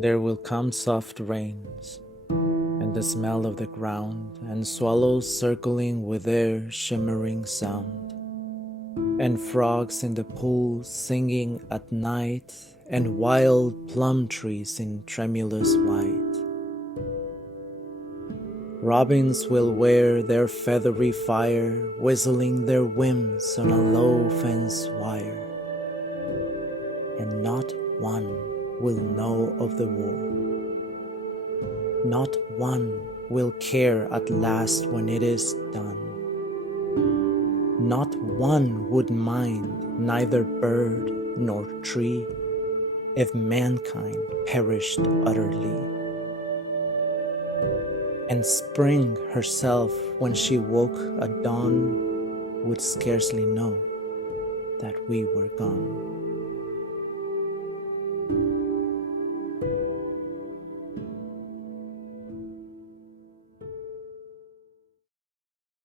There will come soft rains, and the smell of the ground, and swallows circling with their shimmering sound, and frogs in the pool singing at night, and wild plum trees in tremulous white. Robins will wear their feathery fire, whistling their whims on a low fence wire, and not one will know of the war. Not one will care at last when it is done. Not one would mind neither bird nor tree if mankind perished utterly. And spring herself, when she woke at dawn, would scarcely know that we were gone.